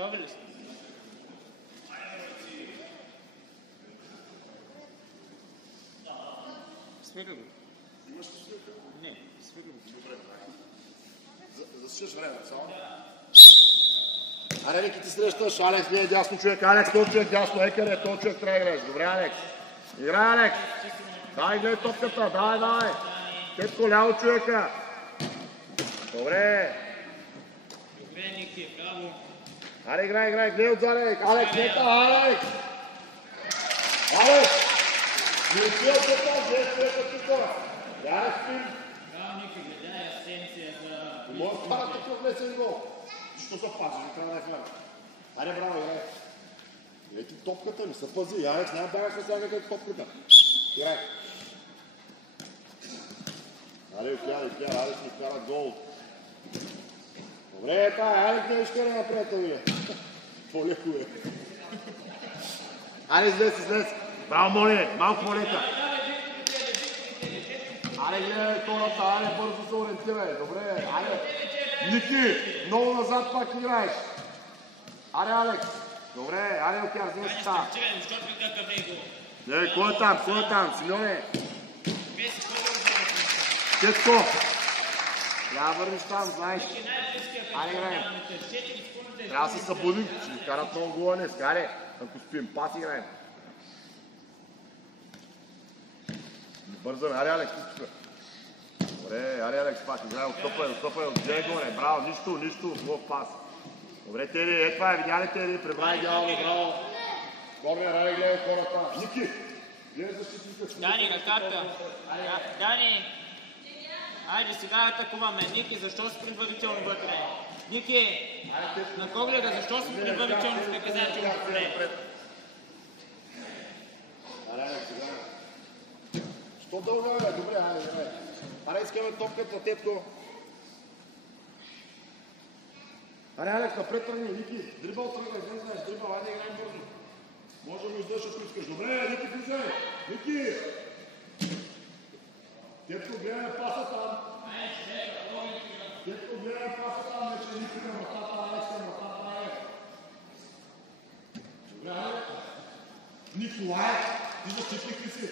Готови ли сте? Свири го. Имаш ли свирка? Не, свири го. Добре. Засичаш време, само. Аре, Ники, ти срещаш. Алекс, не е дясно човек. Алекс, този човек дясно. Екаре, този човек трябва да играеш. Добре, Алекс. Играй, Алекс. Дай, гледай топката. Давай. Тетко, ляво човека. Добре. Добре, Ники, браво. Аре, играй. Гледай отзад, Алекс. Нека, Алекс. Алекс. Не отива се там, гледай човека тук. Я спим. Браво, Ники, гледай асенция за... Може да пара такъв лесен гол. Защо се пази? Не трябва да е хвана. Аре, браво, играй. Гледай ти топката, не се пази. Алекс, няма бягаш на сега някъде топката. Играй. Аре, Алекс ми кара гол. Добре, Алекс не изкара напред, вие. По-леко е. Аре, излез. Браво, моли, малко молека. Аре, гледай хората, аре, бързо се ориентирай. Добре, аре. Ники, много назад пак играеш. Аре, Алекс. Добре, аре, Окяр, вземи си там. Защото ви какъв не е гол. Не, кой е там? Симеоне. Тетко. Трябва да върнеш там, знаеш. Аре, играем. Трябва да се събудим, ще ни карат много гола днес. Аре, ако спим, пас играем. Не бързаме, аре, Алекс, тук. Добре, аре, Алекс, пак играе, отстъпай, отгледай горе. Браво, нищо, хубав пас. Добре, Тери, това е, видя ли Тери, пребра идеално, браво. Добре, аре, гледай хората. Ники, гледай защитника. Дани, ръката. Дани. Айде, сега атакуваме. Ники, защо си предварително вътре? Ники, на Когледа, защо си предварително в наказателно поле? Аре, сега. Що дълга, бе? Добре, айде. Аре, искаме топката, Тетко. Аре, Алекс, напред тръгни, Ники. Дрибъл тръгвай, не знаеш, дрибъл, айде играем бързо. Може да го издържаш, ако искаш. Добре, Ники, влизай. Ники! Тетко, гледай паса там. Тетко, гледай паса там, вече Ники на вратата, Алекс на вратата, Алекс. Добре, Алекс. Николай, ти защитник ли си?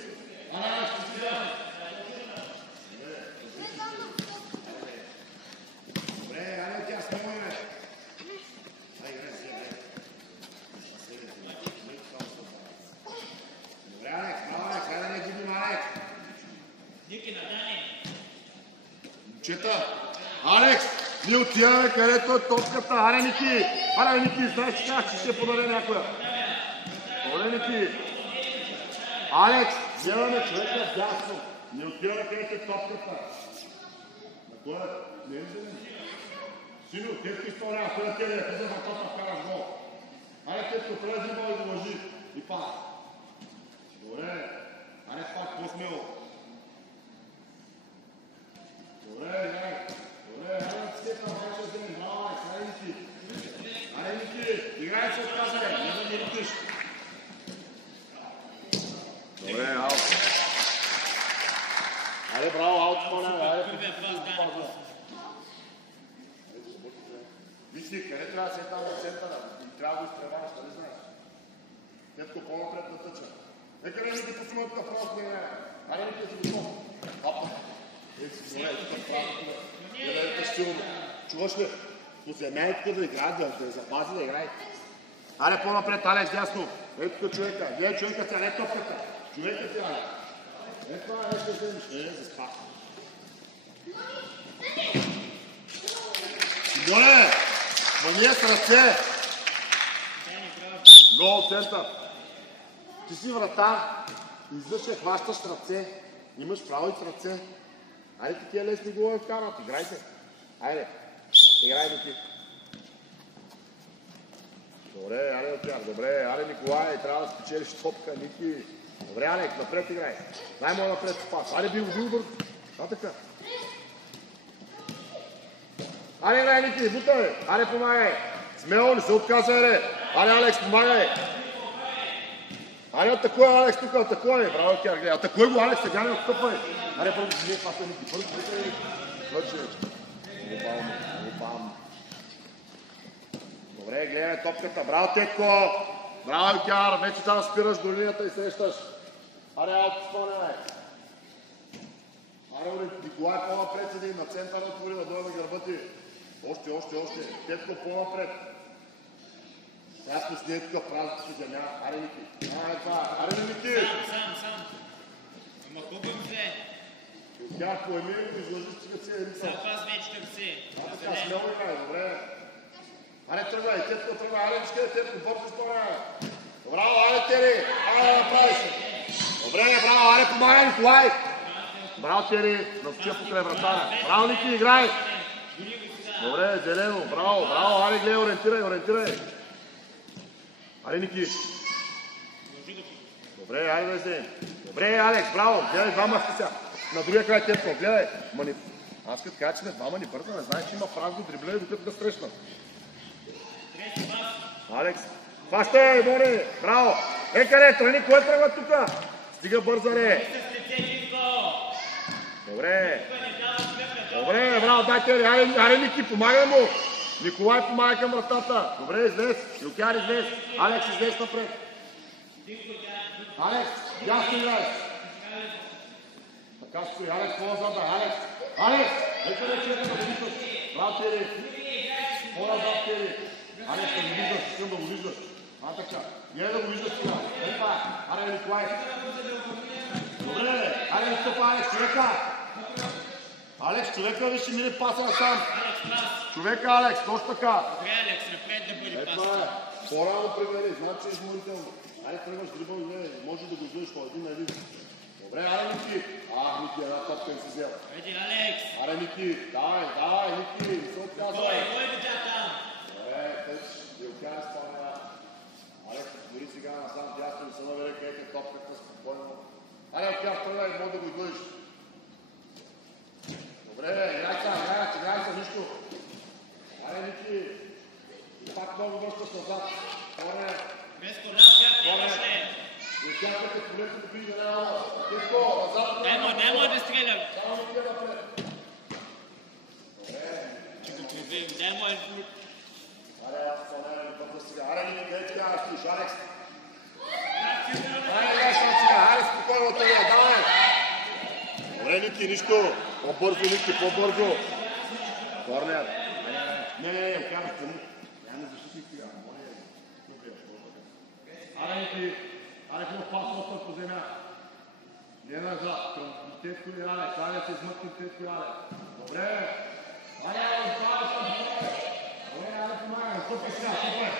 Аре, Алекс, ти си гледай. Добре, аре, тя снимай, бе. Ай, играй, добре, Алекс, айде да не губим, Алекс. Ники, на Дани. Момчета, Алекс, ние отиваме където е топката. Аре, Ники, знаеш как ще се подаде някоя. Добре, Ники. Алекс, вземаме човека дясно. Ние отиваме където е топката. На кой не е вземен? Синьо, Тетко изпълнява, той те да влиза в тока, вкараш гол. Аре, Тетко, влезе гол и го лъжи. И пас. Добре. Аре, пак, по-смело. Добре, играй. Добре, аре, Стефан, как ще вземем? Браво, Алекс, аре, Ники. Аре, Ники, играй се отказали, не да не летиш. Добре, аут. Аре, браво, аут, спомняме. Аре, Вижте, къде трябва да се там в центъра? И трябва да го изтреваваш, нали знаеш? Тетко по-напред да тъча. Нека не ти по своята просто не играе. Аре, Ники, си готов. Апа. Ето си, тук правото. Гледайте силно. Чуваш ли? Поземейте да играят, да запази да играе. Аре, по-напред, Алекс, дясно. Ето тук човека. Гледай човека сега, не топката. Човека сега. Ето това, Алекс, да вземеш. Не, за спас. Симоне! Мания с ръце! Гол, център. Ти си вратар. Излъче, хващаш ръце. Имаш право и с ръце. Айде такива лесни голове вкарват. Играйте. Айде. Играй, Ники. Добре, аре, Окяр. Добре, аре, Николай. Трябва да спечелиш топка, Ники. Добре, Алекс, напред играй. Най-моля напред спас. Аре, бил бързо. Така. Аре, играй, Ники, бутай. Аре, помагай. Смело, не се отказвай, аре. Аре, Алекс, помагай. Аре, атакуй, Алекс, тук, атакуй. Браво, Окяр, гледай. Атакуй го, Алекс, сега не отстъпвай. Аре, бързо, не паса, Ники. Бързо, Ники. Много бавно. Добре, гледай топката. Браво, Тетко! Браво, Юкяр! Вече там спираш до линията и срещаш. Аре, алко спомняй. Аре, Николай по-напред седи, на центъра отвори, да дойде на гърба ти. Още. Тетко по-напред. Сега сме с нея тук празната си земя. Аре, Ники. Аре, Ники! Сам. Ама колко им взе? Юкяр, поеми и излъжи стига си. Сам пас вече тък си. Така, смело играй, добре. Аре, тръгвай, Тетко тръгвай. Аре, вижте, Тетко, бързо спомняй. Браво, аре, Тери! Аре, направи се! Добре, браво, аре, помагай, Николай! Браво, Тери, навчия покрай вратара. Браво, Ники, играй! Добре, зелено, браво, аре, гледай, ориентирай. Аре, Ники. Добре, айде да вземем. Добре, Алекс, браво, гледай, двама сте сега. На другия край Тетко, гледай. Аз като кажа, че не двама ни бърза, не знаеш, че има празно дрибле, докато да срещна. Алекс, хващай, море, браво. Къде, тръгни, кой тръгва тука? Стига бърза, ре. Добре, браво, дайте, аре, Ники, помагай му. Николай помага към вратата. Добре, излез. Юкяр, излез. Алекс, излез напред. Алекс, ясно играй. Така стои. Алекс, по-назад, Алекс, нека да чека да го виждаш. Браво, Тери. По-назад, Тери. Алекс, да го виждаш, искам да го виждаш. Така. Не да го виждаш сега. Аре, Николай. Добре, аре, стъпа, Алекс, човека. Алекс, човека ви ще мине паса насам. Човека, Алекс, точно така. Добре, Алекс, напред да бъде паса. По-рано прегали, значи е изморително. Аре, тръгваш дрибъл, може да го излъжиш по един на един. Добре, аре, Ники. Ники, една топка им си взела. Айде, Алекс. Аре, Ники, давай, Ники, не се отказва. Кой видя там? Добре, тъч, Юкяр спомня. Алекс, дори сега насам дясно не се наведе, където е топката спокойно. Аре, Юкяр, тръгвай, може да го излъжиш. Добре, играй са, нищо. Аре, Ники. Пак много връщаш назад. Без корнат, как нямаш ли? И тя като полето да биде една ола. Тетко, назад. Дай да стрелям. Само Ники напред. Дай му е... Аре, аз това не бърза сега. Аре, Ники, къде ти аз тиш, Алекс. Аре, сега. Аре, спокойно от нея, давай. Добре, Ники, нищо. По-бързо, Ники, по-бързо. Корнер. Не, караш по Ники. Не защитих сега. Аре, Ники. Аре, има пасвата по земя. Не назад. Към Тетко и Алекс. Аре, се измъкни Тетко и Алекс. Добре. Аре, помагай. Стъпай сега, стъпай.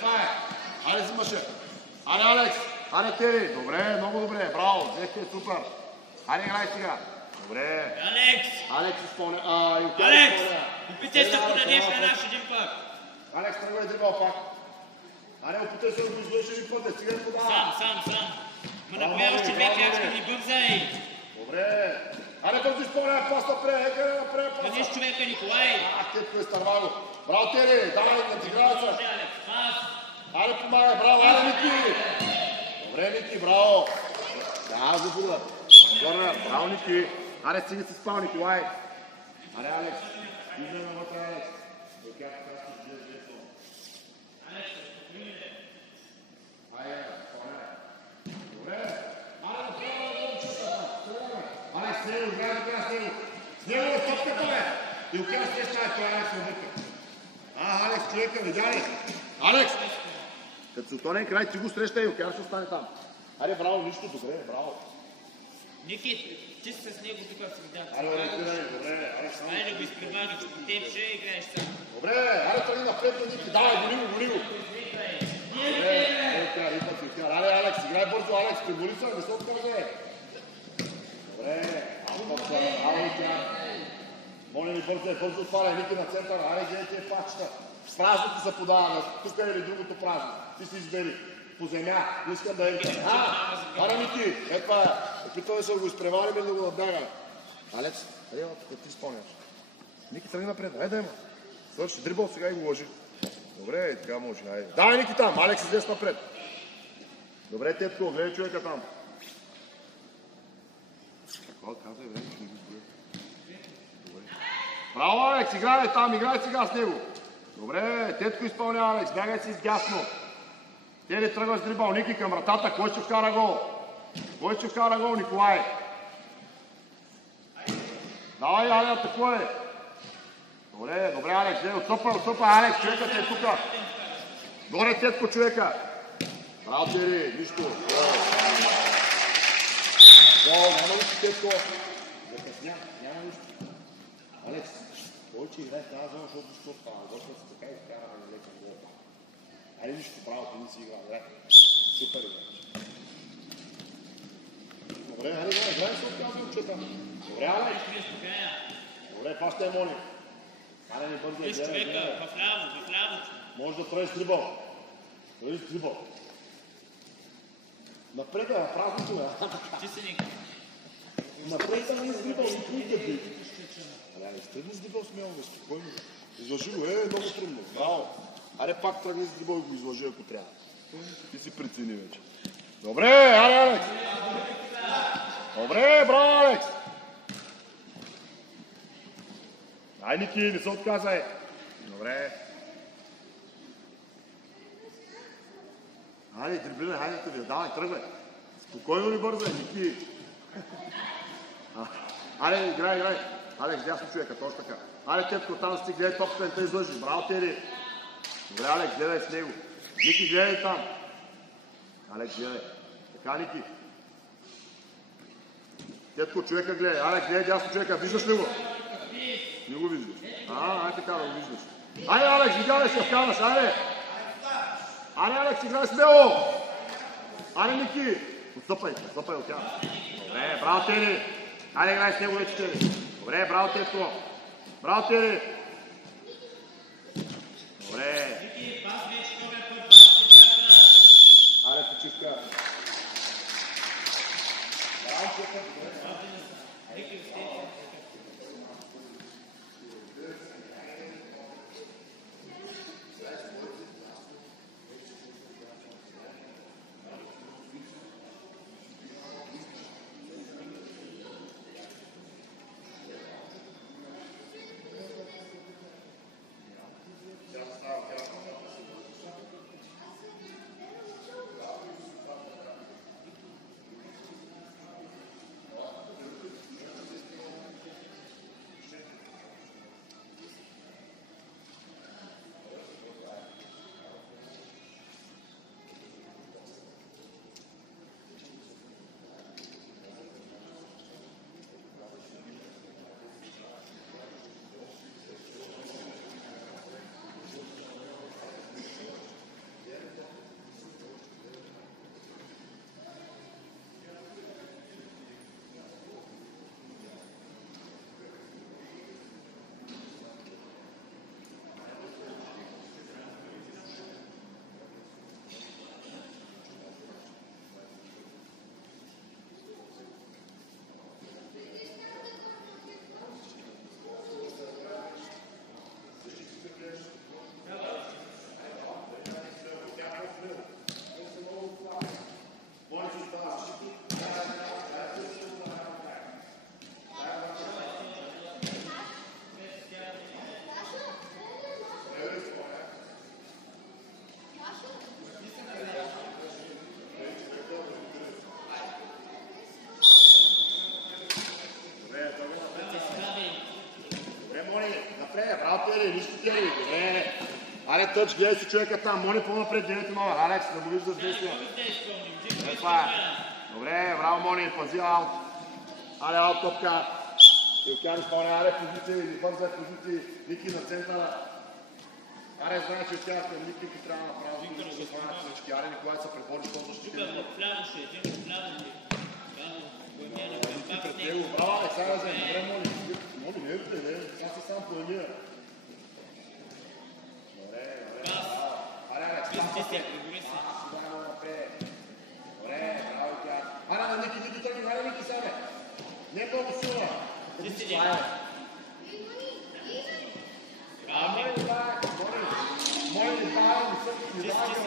Това е. Аре, взимаше. Аре, Алекс. Аре, Тери. Добре, много добре. Браво. Взехте супер. Аре, играй сега. Добре. Алекс изпълня. Алекс! Опитай се да подадеш на наш един пак. Алекс, тръгвай дрибъл пак. Аре, опитай се да го излъжи един път, да стига и подава. Сам. Ма направи още две клячки, не бързай. Добре. Аре, бързо изпълня, пас напред, напред, пас. Къдеш човека, Николай? Тетко е стървало. Браво, Тери, давай, надигравай се. Пас. Аре, помагай, браво, аре, Ники. Добре, Ники, браво. Да, забуда. Корнер, браво, Ники. Аре, стига си спал, Николай. Аре, Алекс. Излеме вътре, Алекс. Алекс, снего, гледай така снего. Снего е топката, бе. И окей, среща е това, Алекс, обърка. Алекс, човека, видя ли? Алекс! Като се отонен край, ти го среща и окей, ще остане там. Аре, браво, нищо, добре, браво. Ники, ти си с него тук в средата. Аре, добре, Алекс. Айде го изпреваждаш по теб, ще играеш сам. Добре, аре, тръгни напред на Ники, давай, гони го. Аре, Алекс, играй бързо, Алекс, прибори се, не се откърже. Добре, аре, тя. Моля ви, бързо отваряй, Ники на центъра, аре, гледайте е пачета. С празното се подава, тук е ли другото празно. Ти си избери. По земя, не искам да е. Аре, Ники, това е. Опитваме се да го изпреварим или да го набягаме. Алекс, къде ти изпълняш? Ники, тръгни напред, айде има. Свърши дрибъл сега и го лъжи. Добре, така може, айде. Давай, Ники, там, Алекс излез напред. Добре, Тетко, гледай човека там. Какво казай, бе, добре. Браво, Алекс, играй там, играй сега с него. Добре, Тетко изпълнява, Алекс, бягай си издясно. Тели тръгва с дрибъл, Ники към вратата, кой ще вкара гол? Кой ще вкара гол, Николай? Давай, Аля, атакувай! Добре, добре, Алекс, отстъпа, Алекс, човекът е тука. Горе Тетко, човека. Браво, Тери, нищо. Гол, няма нищо, Тетко. Закъсня, няма нищо. Алекс, повече играй в тази зона, защото ще остава. Защото си така и вкара на лекен гол. Айде нищо, право, ти не си игра. Добре, супер игра. Добре, айде, играй се отказва момчета. Добре, Алекс. Добре, това ще е Мони. Айде, не бързай, гледай. В ляво. Може да правиш дрибъл. Правиш дрибъл. Напред е, празното е. Ти си Ника. Напред е с дрибъл, си пуйте би. Алекс, тръгни с дрибъл смело, спокойно. Излъжи го, много трудно. Браво. Айде пак тръгни с дрибъл и го излъжи, ако трябва. Ти си прецени вече. Добре, айде, Алекс. Добре, браво, Алекс. Ай, Ники, не се отказай. Добре. Хайде, дриблирай, хайде те ви, давай, тръгвай. Спокойно ли бързай, Ники? Айде, играй. Алекс, дясно човека, точно така. Айде, Тетко, там си гледай топката, не те излъжи. Браво, Тери. Добре, Алекс, гледай с него. Ники, гледай там. Алекс, гледай. Така, Ники. Тетко, човека гледай. Алекс, гледай дясно човека. Виждаш ли го? Не го виждаш. Айде така да го виждаш. Айде, Алекс, видяй се, вкараш, айде. Айде, Алекс, играй смело! Айде, Ники! Отстъпай от тях. Добре, браво, Тери! Айде, играй с него вече, Тери. Добре, браво, Тетко! Браво, Тери! Добре. Айде, почивка. Браво, Тетко! Айде, тъч, гледай си човека там. Мони по-напред, гледайте номер. Алекс, да го виждаш действия. Добре, браво, Мони, пази аут. Айде, аут топка. Илкян изпълнява, айде, позиции, бързай позиции. Ники на центъра. Айде, знае, че тя към Ники ти трябва да направи. Виктор, да хванат всички. Айде, Николай се пребори, защото ще тук вляво ще, един вляво ще. Ники пред него. Браво, Алекс, айде, взем. Добре, Мони. Мони, не е къде, сега си сам планира. Айде, Ники тръгни, айде, Ники себе. Не е много силна.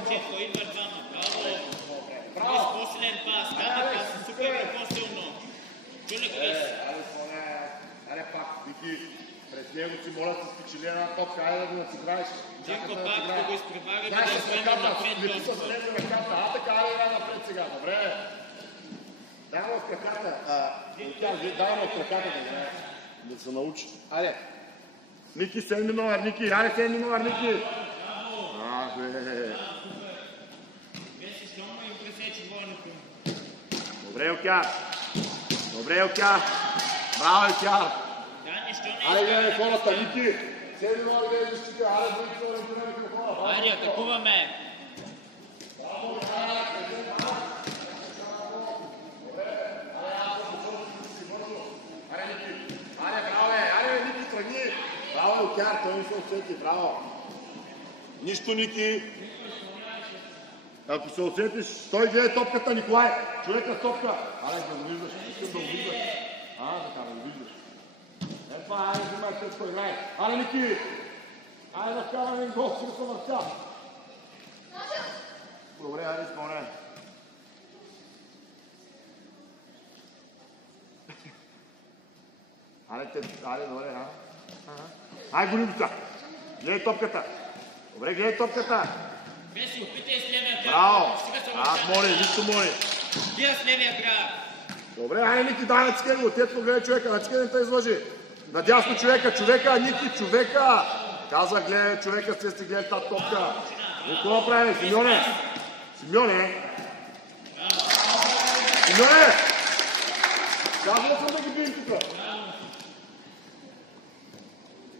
Тетко, идва двама. Браво. Изпослен пас. Ката пас. Супер, по-силно. Чули къде си? Айде, пак, Ники. Пред с него си моля да спечели една топка, айде да надиграеш. Динко пак да го изпреварите, да Знаеш с вземем ръката, напред не пуса с Дончо. него ръката, така айде една напред сега, добре. Дай му от краката, дай му от краката да се научи. Айде. Ники, седми номер, Ники, айде седми номер, Ники. Веси, що му им пресече войното? Добре, Окяр. Добре, Окяр. Браво, Окяр. Дани, що не Айде, гледай хората, Ники. Седми номер, гледай защита. Айде, бъдете да разбираме към хора. Айде, атакуваме. Айде, Ники, тръгни. Браво, Окяр, той не се усети, браво. Нищо, Ники. Ако се усетиш, той гледа топката, Николай. Човека с топка. Алекс, да го виждаш. Искам да го виждаш. Така, да го виждаш. Това, айде, взимай тъпко, играй. Айде, Ники. Айде да вкараме един гол, си го въртя. Добре, айде, изпълняй. Айде, добре, айде, гони го сега. Гледай топката. Добре, гледай топката. Веси, опитай с левия крак. Браво! Сега се Моли, нищо моли. Бия с левия крак. Добре, айде, Ники, дай на Цикени, отец гледай човека, на Цикени те излъжи. Надясно човека, Ники, човека! Казах, гледай човека, сте гледай тази топка. Какво прави, Симеоне? Симеоне! Казвам съм да ги бием тук.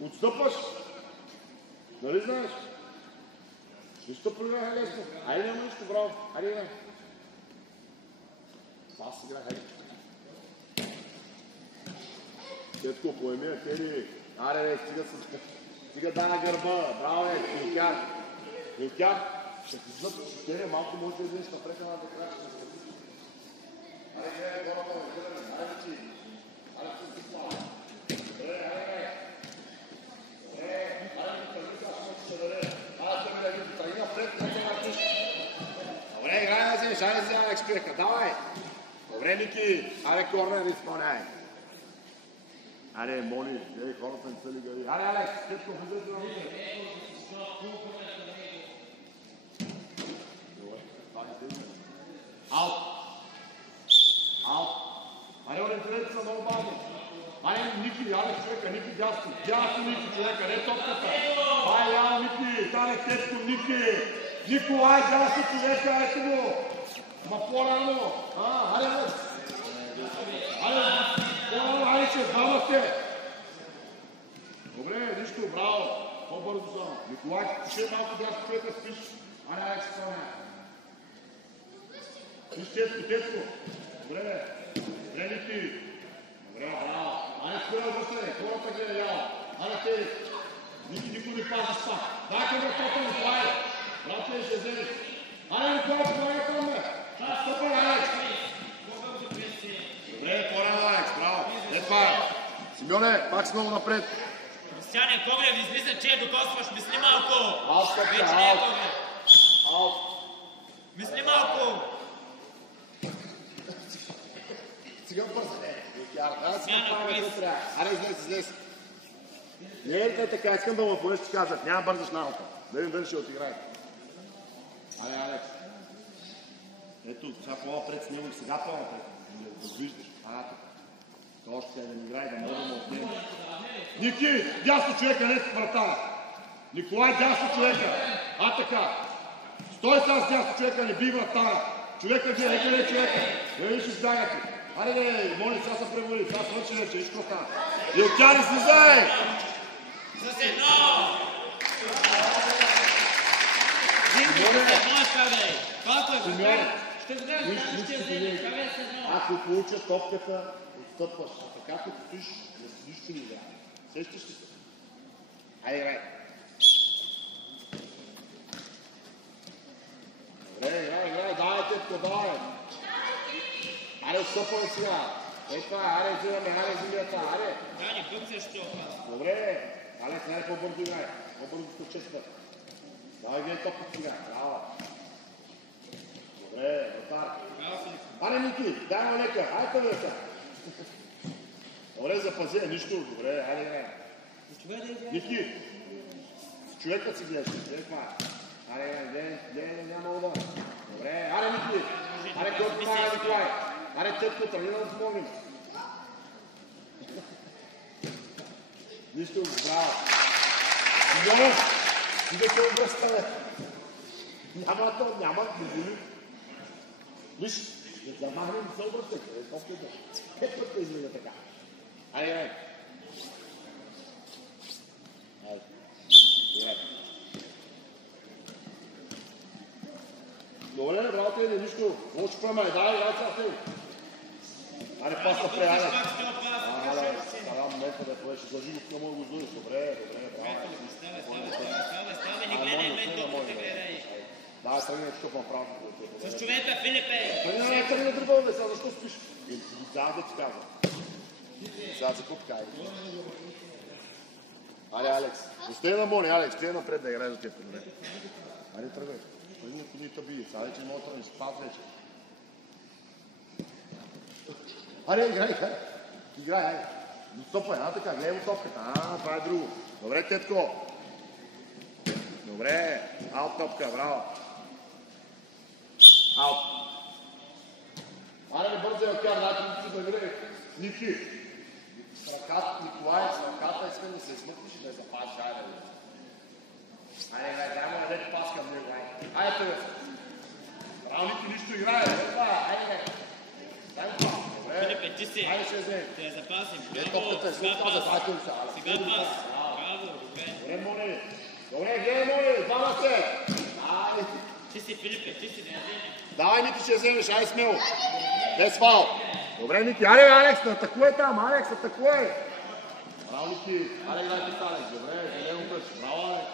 Отстъпваш? Нали знаеш? Нищо проиграха лесно. Айде, няма нищо, браво. Айде, играй. Аз играх, айде. Кетко, поеми я, Кери. Аре, стига дай на гърба. Браво, Илкяр. Илкяр, ще ти знат, Кери, малко може да излезеш напред една да краш. Аре, гледай, хората, айде, ти. Айде, ти си слава. Добре, айде. Добре, играй да вземеш, айде взема Алекс човека, давай! Добре, Ники, айде корнер изпълняй! Айде, моли, гледай, хората не са ли гари. Айде, Алекс, Кетко, влизайте на вътре. Аут! Айде, ориентирайте са много бавни. Айде, Ники, Алекс човека, Ники дясно. Дясно, Ники човека, не топката. Айде, яо, Ники, там е Кетко, Ники. Николай, дясно човека, ето го. Ма по-рано. Айде, Алекс. Айде, че двама сте. Добре, нищо, браво. По-бързо само. Николай, ще малко дясно човека, спиш. Айде, Алекс, спълня. Спиш, Тетко. Добре, Ники. Добре, браво. Айде, спира вътре, хората гледа яво. Айде, те. Никой не паза спак. Дай към ръката, Николай. Братя, ще вземи. Айде, Николай, помагай към ме. Стъпай, Алекс. Добре, по-рано, Алекс, браво. Това е. Симеоне, пак си много напред. Кристияне, Коглев, излиза, че докосваш, мисли малко. Вече не е Коглев. Мисли малко. Сега бързане. Аре, излез. Не е така, искам да му поне ще кажат. Няма бързаш намота. Да видим дали ще отиграе. Айде, Алекс. Ето, сега по-напред с него и сега по-напред. Да виждаш. Той още се да не играе, да може да му отнеме. Ники, дясно човека, не с вратара. Николай, дясно човека. Така. Стой сега с дясно човека, не би вратара. Човека гледа, къде е човека. Да видиш избягате. Айде, моли, сега се превори. Сега свърши вече, виж какво стана. Илкяр, излизай! С едно! Динко, с едно е Кавей. Колко е Кавей? Ще вземеш, ще вземеш. Кавей с едно. Ако получа топката, отстъпваш. А така като стоиш, нищо не играе. Сещаш ли се? Айде, играй. Добре, играй, давай, Тетко, давай. Айде, отстъпвай сега. Ей това, айде, взимията, айде. Дани, бързаш ще опасва. Добре, Алекс, най по-бързо играй. По-бързо се честа. Давай, гледай топката сега. Браво. Добре, вратар. Айде, Ники, дай му лека. Айде, лека. Добре, запази, нищо. Добре, айде, играй. Ники, човекът си гледаш. Аре, няма удар. Добре, аре, Ники. Аре, кой помага, Николай? Аре, тъпко, тръгни да му помогнем. Нищо, браво. Сигурно, ти да се обръща, бе. Няма, не. Виж, да замахнем да се обръща. Пет пътка излиза така. Айде. Добре, браво ти, нищо. Може пъмай, дай цял сил. Аре, паста преяда. Але, стара момента да поеш, сложи го в къмо го излъжиш. Добре, браво. Става, не гледай мен топката, гледай. Да, тръгне такъв направо. С човека, Филипе! Тръгне да дръбъл, сега защо спиш? Сега да ти казвам. Сега за какво така? Аре, Алекс. Остей на Мони, Алекс, стей напред да играеш за тия проблеми. Аре, тръгвай. Тръгни ходи и таби. Сега вече мога да тръгнеш. Спад вече. Аре, играй, айде. Достъпвай, така, гледай му топката. Това е друго. Добре, Тетко. Добре, аут топка, браво. Аут. Аре, бързо я кар, дайте да греме. Ники. Николай, с ръката искам да се измъкнеш и да запазиш, айде. Айде, дай му да даде пас към него, айде. Айде, тебе. Браво, Ники, нищо играе, айде. Дай му пас. Филипе, ти си. Айде, ще вземе. Ще я запазим. Сега пас. Сега пас. Браво, добре. Добре, Мони. Добре, гледай, Мони, двама се. Айде. Ти си, Филипе, ти си, да я вземем. Давай, Ники, ще вземеш, айде смело. Без фал. Добре, Ники. Аре, Алекс, атакуй там, Алекс, атакуй. Браво, Ники. Аре, дайте Алекс. Добре, зелено пъч. Браво, Алекс.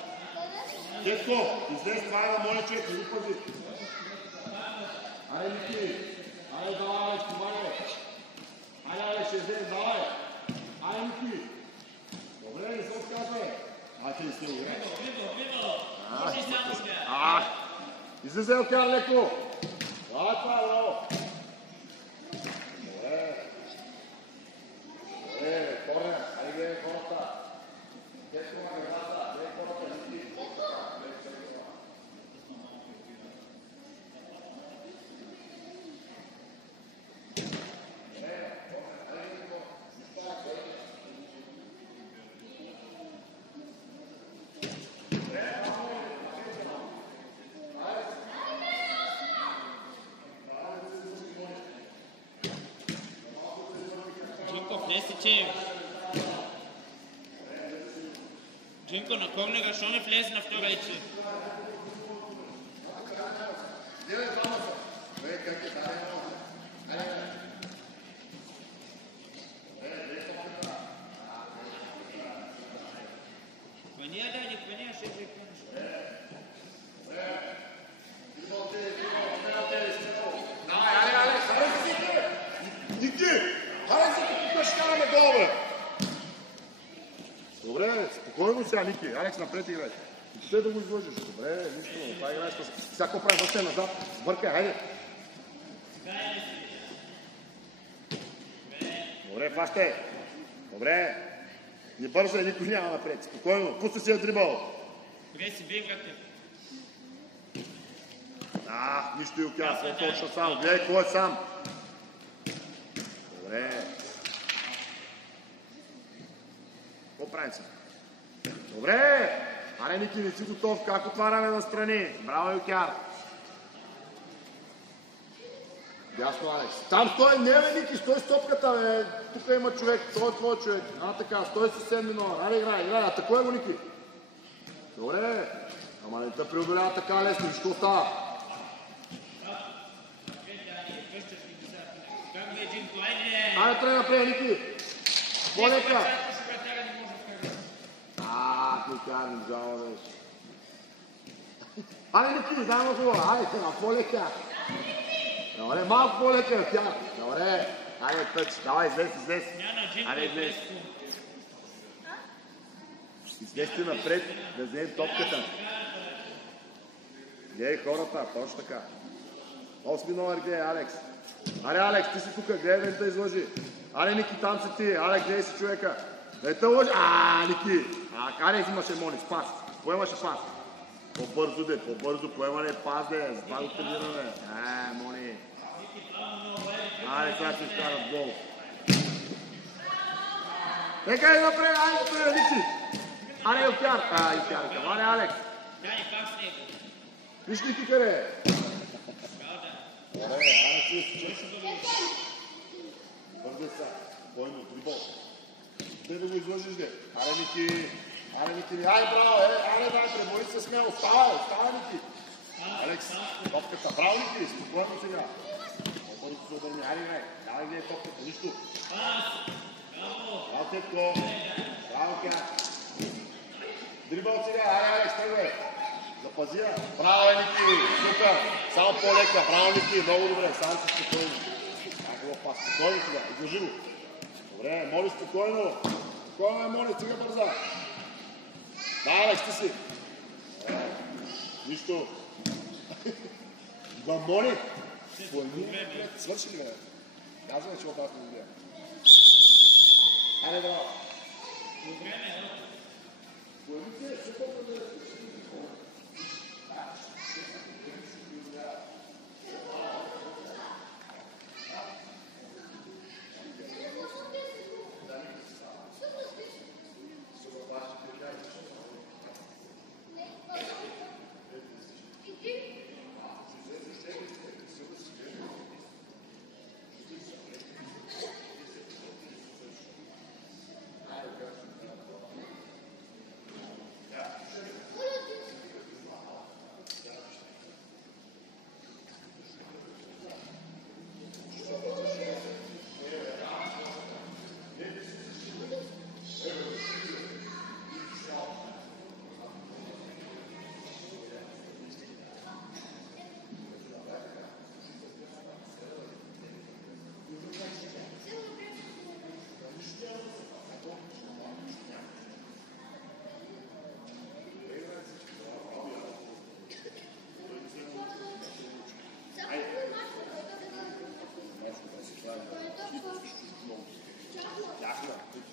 Кетко, излез, това е на моя човек, не го пази. Аре, Ники. Аре, давай, Алекс, помагай. Айде, Алекс, ще вземеш, давай. Айде, Ники. Добре, не се отказвай. Ти не сте играе. Може и само сега. Излизай, Океан, леко. Това е, браво. Добре, корнер. Айде, гледай хората. Кетко на градата. Гледай хората, Ники. Джинко, на корнера, що не влезе на втора речи? Хвания, дай, хвания, ще се хванеш. Ники! Хайде се тук ще караме долу, бе! Добре, спокойно сега, Ники. Алекс, напред играй. И ти да го излъжиш. Добре, нищо. Това играеш. Всяко прави въобще назад. Бъркай, хайде. Добре, фащай. Добре. Не бързай, никой няма напред. Спокойно. Пусти си я дрибъл. Къде си бе, брате? Нищо и океан. Все точно сам. Гледай, кой е сам. Добре. Какво правим се? Добре! Аре, Ники, не си готов. Как отваряме настрани? Браво, Юкяр! Дясно, Алекс. Там стой, не бе, Ники, стой с топката, бе. Тук има човек, той е твой човек. Така, стой с 7 номер. Аре, играй, атакуй го, Ники. Добре. Ама не те преодолява така лесно, защо става? Айде, тръгна напред, Ники. По-лека. Юкяр, не жала беше. Айде, Ники, заедно хубава. Айде, по-лека. Добре, малко по-лека от тях. Добре. Айде, тъч. Давай, излез. Айде, излез. Излезте напред да вземем топката. Гледай хората, точно така. 8 номер гледай, Алекс. Аре, Алекс, ти си тук, гледай да излъжи. Аре, Ники, там си ти. Алекс, гледай си човека. Не те лъжи. Ники. Алекс имаше Мони, спас. Поемаше пас. По-бързо де, по-бързо поемане, пас де. За това го тренираме. Мони. Сега ще изкарат гол. Нека е напред, напред, Ники. Илтяр. Илтяр, камане, Алекс. Виж Ники къде е. Добре, Алекс е чест. Бързай сега. Бойно, дрибол. Те да го излъжиш, де. Ники. Браво, дай, пребори се смело. Ставай, Ники. Алекс, топката. Браво, Ники, спокойно сега. Бързо се обърни, давай гледай топката, нищо. Браво, Тетко. Браво, Кя. Дрибъл сега, Алекс, тръгвай. Запази я. Браво, Ники, супер. Само по-лека, браво, Ники, много добре. Само си спокойно. Пас, спокойно сега, излъжи го. Добре, Моли спокойно. Спокойно, Моли, стига бърза. Да, Алекс, ти си. Нищо. Моли. Свърши ли, бе? Казвай, че опасно не гледа. Хайде, браво.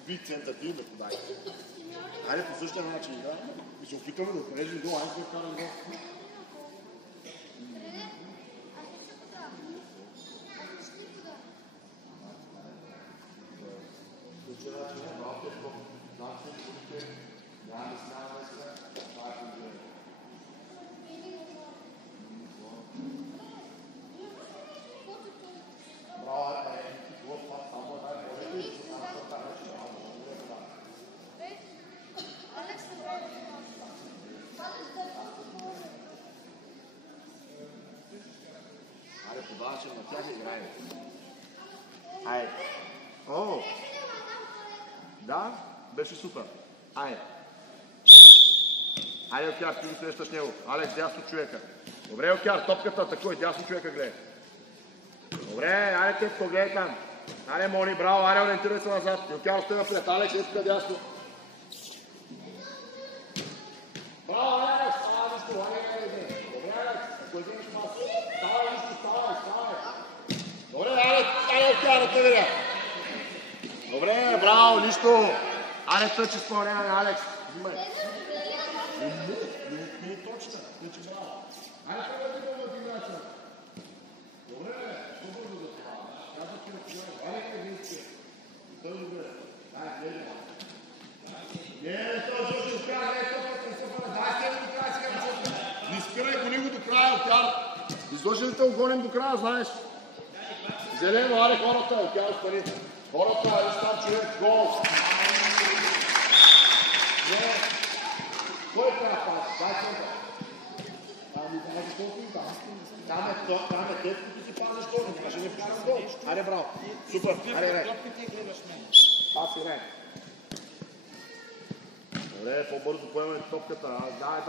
Би център ти да подай. Хайде по същия начин игра. И се опитаме да отбележим гол. Айде да карам гол. Подаваше на тях играе. О! Да, беше супер. Айде, Окяр, ти го срещаш него. Алекс, дясно човека. Добре, Окяр, топката атакуй, дясно човека гледай. Добре, айде, Тетко, гледай там. Айде, Мони, браво, айде, ориентирай се назад. Окяр, сте напред. Алекс, еска дясно. Браво, Алекс, става нищо, айде. Добре, Алекс, ако единеш мас. Ставай нищо, ставай. Добре, айде, Окяр, да те видя. Добре, браво, нищо. Айде, тъч изпълнение, Алекс. Взимай. Не е точно. Тъч, браво. Айде, да ти играча. Добре, по-бързо да това. Казва ти на това. Айде, къде сте. Той добре. Айде, гледай. Не, той също изкара, не е топката, не се пада. Дай се до края сега, честно. Не спирай, гони го до края, Окяр. Излъжените огоним до края, знаеш. Зелено, аре хората, Окяр спани. Хората, виж там човек, гол. Не, кой е трябва пас? Дай център. Там е Тетко, ти си пазиш гол, не каже не вкарам гол. Аре, браво. Супер, аре, играй. Пас, играй. Добре, по-бързо поемаме топката. Дай,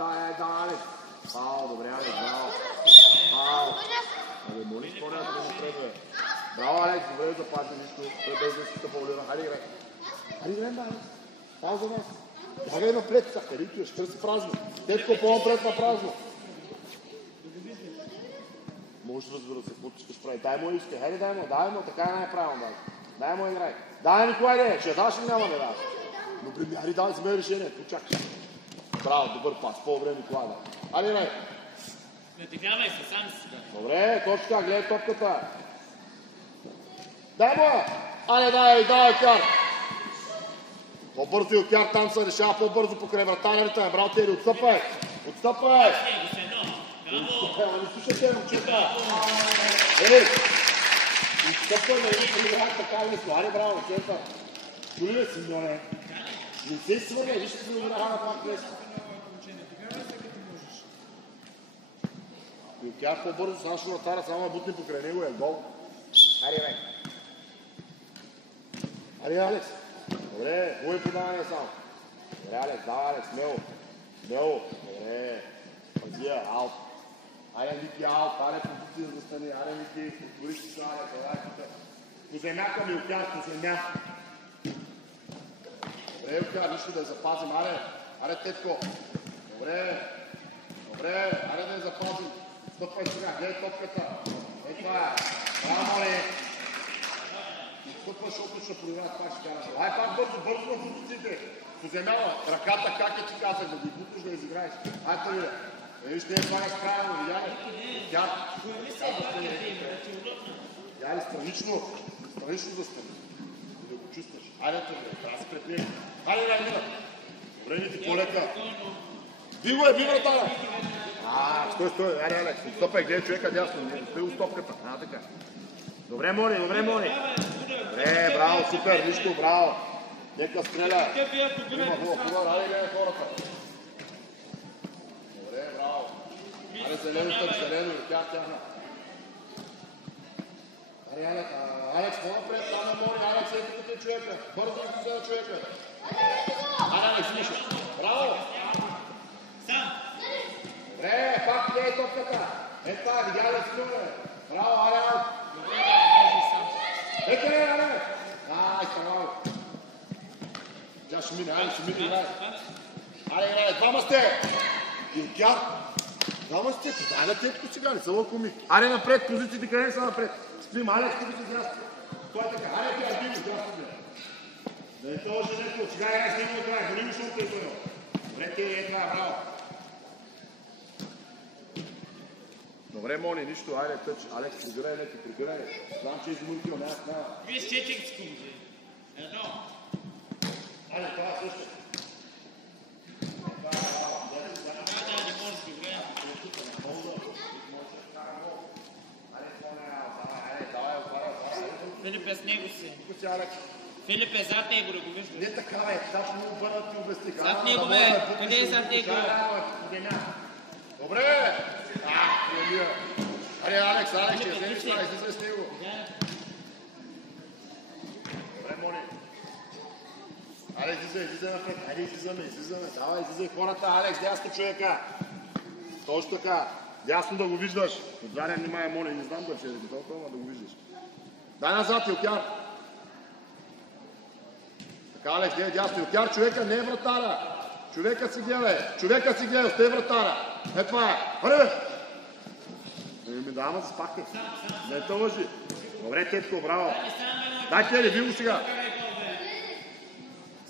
Пао, добре, Алекс, браво. Пао. Абе, моли споря да го предве. Браво, Алекс, добре да запази нищо. Той без да си фаулира. Хайде, играй. Хайде, играй, Алекс. Пао за нас. Бягай напред, сега. Къде ще търси празно. Тетко по-напред на празно. Може разбира се, какво ще справи. Дай му иска. Хайде, дай му, така е най-правилно. Дай му играй. Дай, Николай, де. Ще даш ли няма да даш? Добре, ари давай вземе решение. Почакай. Браво, добър пас. По-добре Николай. Ари, не. Натигравай се, сам си сега. Добре, точно така, гледай топката. Дай му! Али, дай, Кар! По-бързо и от Кар там се решава по-бързо покрай вратарите. Браво, Тери, отстъпай! Отстъпай! Браво! Не слушайте, момчета! Ели! Отстъпай, не ви играят така лесно. Али, браво, момчета! Чули ли си, Милоне? Не се свърля, вижте си да играха на това лесно. И от Кар по-бързо с нашата вратаря, само да бутне покрай него е гол. Ари, бе! Ари, Алекс! Добре, хубави подаване само. Добре, Алекс, давай, Алекс, смело. Смело. Добре. Пазия, аут. Айде, Ники, аут. Аре, позиция да застане. Аре, Ники, отвориш се, Алекс, давай. По земяка ми окяш, по земя. Добре, окяш, нищо да я запазим. Аре, Тетко. Добре. Добре, аре да я запазим. Стъпвай сега, гледай топката. Ей това е. Браво, ли. Отстъпваш, защото ще проиграят, пак ще кажа. Ай, пак бързо на позициите. По земява, ръката, как е ти казах, да ги бутнеш да изиграеш. Ай, тръгне. Виж, не е това разправено, видя ли? Яли, странично да стане. Да го чувстваш. Айде, тръгне, трябва да се предприеми. Айде, мина. Добре, не ти по-лека. Бий вратаря! Стой, айде, Алекс, отстъпай, гледай човека дясно, стой у стопката, така. Добре, моли. Добре, браво, супер, нищо, браво. Нека стреля. Има хубаво, айде гледай хората. Добре, браво. Айде зелено, тя тяхна. Айде, Алекс, по-напред, там на моли, Алекс, ето човека. Бързо излиза човека. Айде, Алекс, слушай. Браво. Добре, пак гледай топката. Ето, видя ли си, браво, Алекс. Ето, аре! Ай, браво. Тя ще мине, играе. Аре, двама сте! Илкяр! Двама сте, дай на Тетко сега, не са лъкоми. Аре, напред, позициите къде са напред? Спим, Алекс, тук си здрасти. Той е така, аре, тя били, здрасти. Да не това женето, сега играе с него играе, дори ми шумта е това. Добре, те е така, браво. Добре, моли, нищо, айде, тъч. Алекс, прибирай. Знам, че измулкил, няма. Вие с чечек скинете. Едно. Айде, това е също. Не можеш добре. Филип е с него си. Филип е зад него, да го виждаш. Не така, бе, зад му обърнат и обясни. Зад него, бе. Къде е зад него? Добре! Аре, Алекс, ще вземеш това, излизай с него. Добре, моли. Аре, излизай напред. Айде, излизаме. Давай, излизай хората. Алекс, дясно човека. Точно така. Дясно да го виждаш. Отзаде внимай, моли. Не знам да ще е толкова, да го виждаш. Дай назад, Илкяр. Така, Алекс, гледай дясно. Илкяр, човека не е вратаря. Човека си гледай, остай вратаря. Е, това е. Аре! Ми давам да спахте. Не те лъжи. Добре, Тетко, браво. Дай Тери, бил го сега.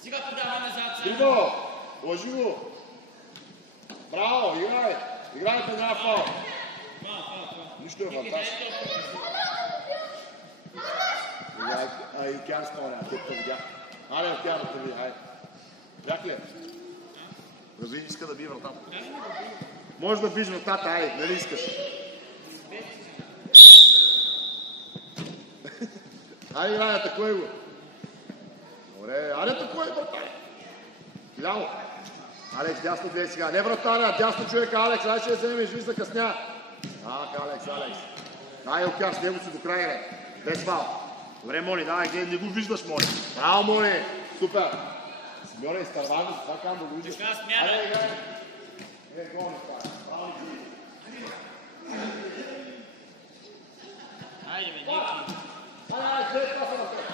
Сега подава назад. Тридо, лъжи го. Браво, играй. Играйте една фал. Нищо е фантастично. И Кяр спомня, Тетко видя. Айде, Кяр да те види, айде. Бях ли? Рази иска да бие вратата. Може да биш вратата, айде, нали искаш? Айде, играй, атакуй го. Добре, айде, атакуй, вратаря. Ляво. Алекс, дясно гледай сега. Не вратаря, дясно човека, Алекс, айде ще я вземеш, виж закъсня. Алекс. Дай, окяр с него си до края, бе. Без фал. Добре, моли, давай, гледай, не го виждаш, моли. Браво, моли. Супер. Симеоне, изтърван го, това казвам да го виждаш. Така, смяна. Айде, играй. Гол не става. Браво, Ники. Айде, бе, Ники. Айде, гледай, това са напред.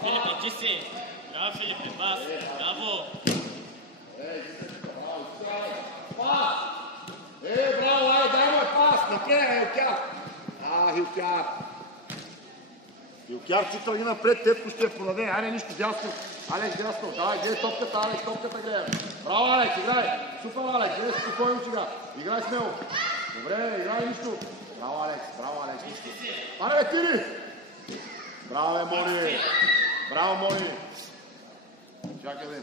Филипе, ти си. Браво, Филипе, пас. Браво. Пас! Браво, дай му пас! Напред, Илкяр! Илкяр! Илкяр, че тръгни напред, Тетко ще я подаде. Айде, нищо дясно. Алекс, дясно. Давай, гледай топката, Алекс, топката гледай. Браво, Алекс, играй. Супер, Алекс, гледай спокойно сега. Играй смело. Добре, играй нищо. Браво, Алекс, нищо. Аре, Тири! Браво, Мони. Браво, Мони. Чакай, бе.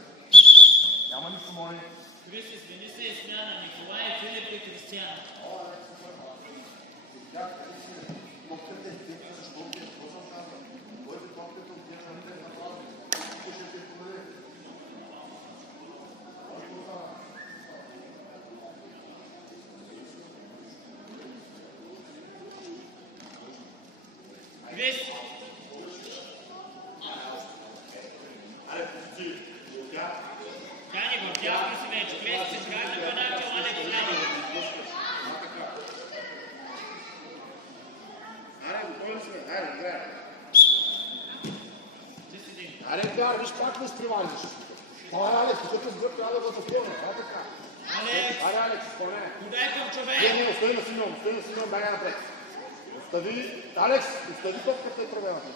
Няма нищо, Мони. Крис, извини се и смяна. Николай, Филип и Кристиян. Крис! Кани го, дясно си вече. Крис, се изгражда пеначо, Алекс Кани. Аре, готови сме. Айде, играй. Ти седи. Аре, гар, виж пак не спривалиш. Алекс, защото сбърт трябва да бъде запълна. Това така. Алекс! Аре, Алекс, изпълняй. Подай към човек! Не, остави на Симеон, бягай напред. Алекс, остави топката и проблемата.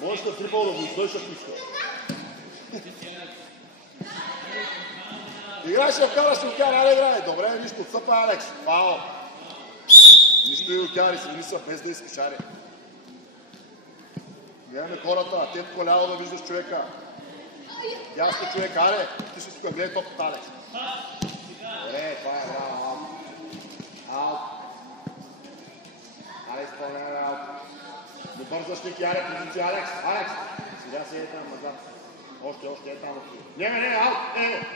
Можеш да трипъл да го издойш, ако искаш. Играй, ще вкара, аре, играй. Добре, нищо, отсъпа, Алекс. Фаул. Нищо и окяри, свини са, без да искаш, аре. Гледаме хората, тетко ляво да виждаш човека. Дясно човек, аре. Ти ще тук, гледай топката, Алекс. Добре, това е, браво, аут. Алекс, изпълнява аут. Добър защитник, аре, позиция, Алекс. Сега се е там назад. Още е там. Не, аут.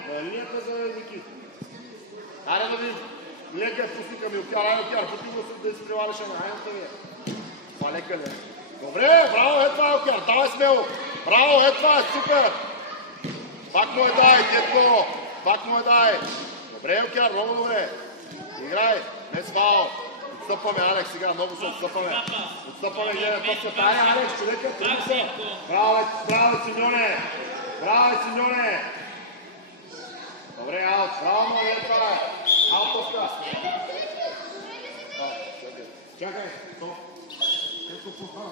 На линията за Ники. Аре да видим. Лека е пусни ми окяр. Пусни го да изпривалиш една. Айде да ви. Това лека ли? Добре, браво, това е окяр. Давай смело. Браво, това е супер. Пак му е дай. Добре, окяр, много добре. Играй, без фаул. Отстъпваме, Алекс, сега много се отстъпваме. Гледа топката. Алекс, човека, тръгни се. Браво, Симеоне. Добре, аут. Браво, това е. Аут топка. Чакай, стоп. Ето пуха.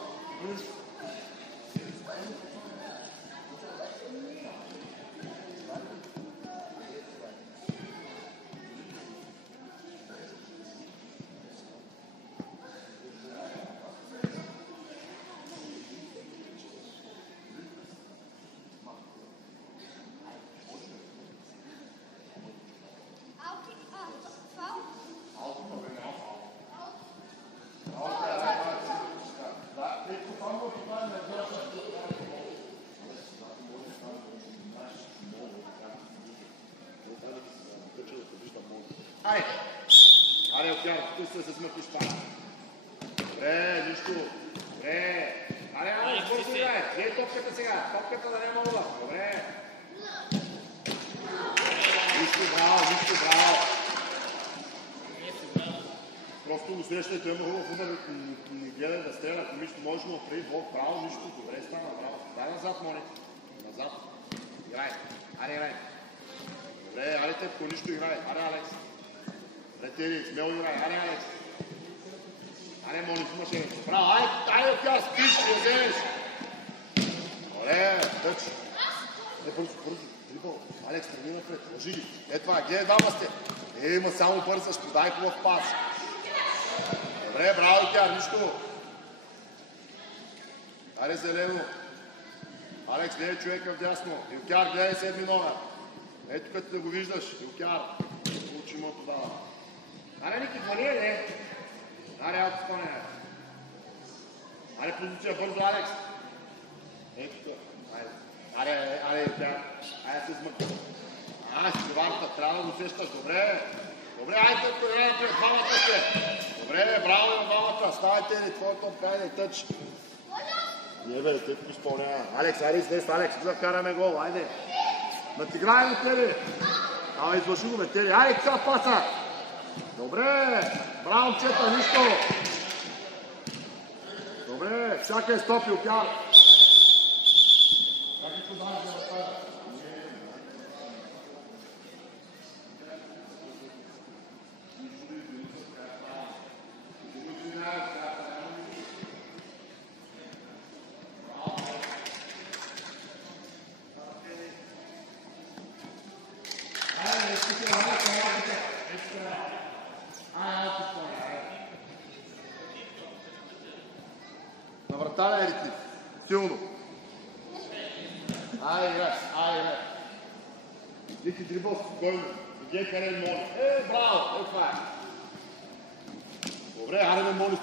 Аре, окяр, ти се смъкнеш пак. Добре, нищо. Добре. Аре, бързо играй. Гледай топката сега. Топката да няма удар. Добре. Нищо, браво. Просто го срещайте, има хубав удар, не гледай да стреля, ако нищо може, но преди блок, право, нищо. Добре стана, браво. Дай назад, моля. Назад. Играй. Играй. Добре, аре, тепко, нищо играй. Аре, Алекс. Тери, смело играй. Алекс. Мони, взимаш едното. Браво, айде, окяр, спиш, ще я вземеш. Добре, тъч. Бързо. Дрибъл. Алекс, тръгни напред. Лъжи ги. Това, гледай, двама сте. Има само бързаш, подай хубав пас. Добре, браво, окяр, нищо. Аре, зелено. Алекс, гледай човека вдясно. Илкяр, гледай седми номер. Ето като да го виждаш. Илкяр. Получи му подава. Аре, Ники, хвали ли? Аре, аут спане. Аре, позиция бързо, Алекс. Ето тук. Аре, Илкяр. Айде се измъква. Стиварта, трябва да го сещаш. Добре, айде, пред двамата се. Добре, браво на двамата. Ставайте ли, твой топ, айде, тъч. Не бе, те го изпълнява. Алекс, айде излез, Алекс, да караме гол, айде. Натиграй на Тели. Ама извърши го, Тели. Айде, сега паса. Добре, браво, момчета, нищо. Добре, чакай, стопи, окяр. Айде, играй, айде. Ники дрибъл спокойно. Иди къде моли. Браво, това е. Добре, айде ме моли,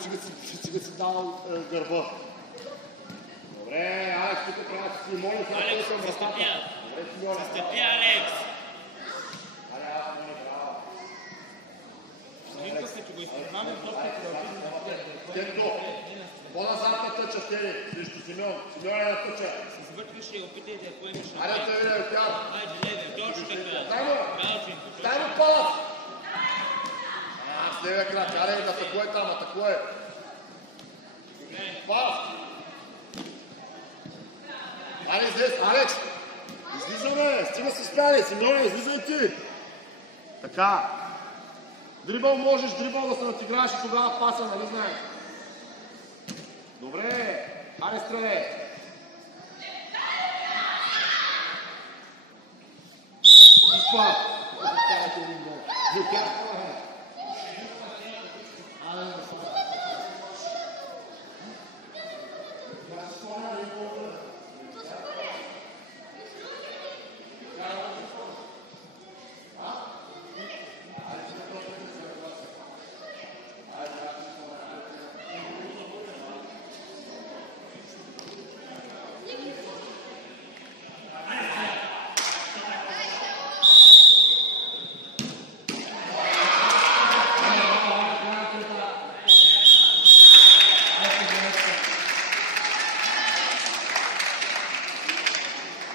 стига си дал гърба. Добре, Алекс, тук трябва да си моли, това е към вратата. Застъпи, Алекс. Айде, аз моли, браво. Никога се, че го изпълняваме доста Стенко, по-назад на тъча, Стени, срещу Симеон. Симеон е на тъча. С вътреши и опитай да я поемеш на Айде, те видя, тя. Айде, леве, точно така. Дай му! Дай му палът! С левия крак, айде, атакуе там, атакуе. Палът! Айде, излез, Алекс! Излизаме, стига се спяли, Симеоне, излизай ти! Така. Дрибъл можеш, дрибъл да се натиграеш и тогава паса, нали знаеш? Добре, айде стреляй! Изпад!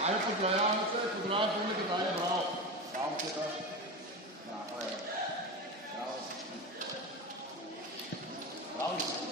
Айде, поздравяваме се, поздравяваме публиката, айде, браво! Браво, момчета! Браво, браво всички! Браво!